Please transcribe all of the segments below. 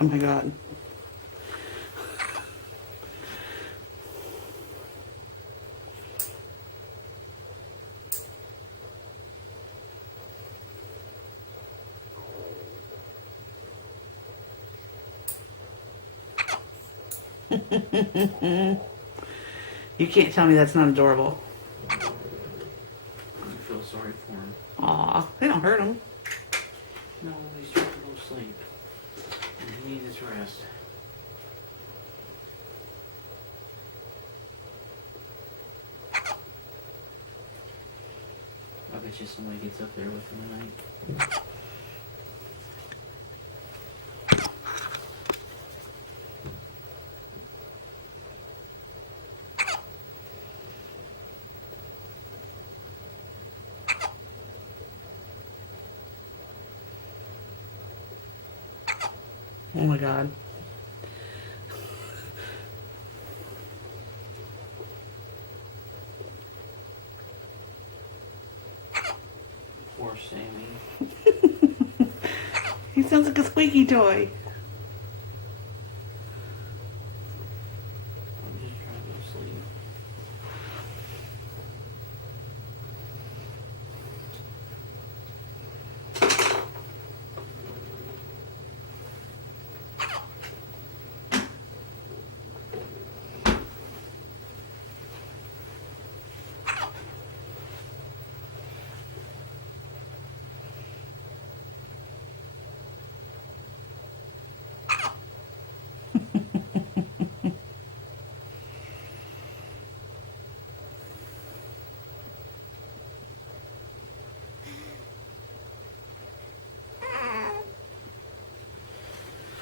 Oh my god. You can't tell me that's not adorable. I feel sorry for him. Aw, they don't hurt him. No, he's trying to go to sleep. And he needs his rest. I bet you somebody gets up there with him tonight. Oh my god. Poor Sammy. He sounds like a squeaky toy. I'm just trying to go to sleep.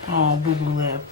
Oh, boo boo lip.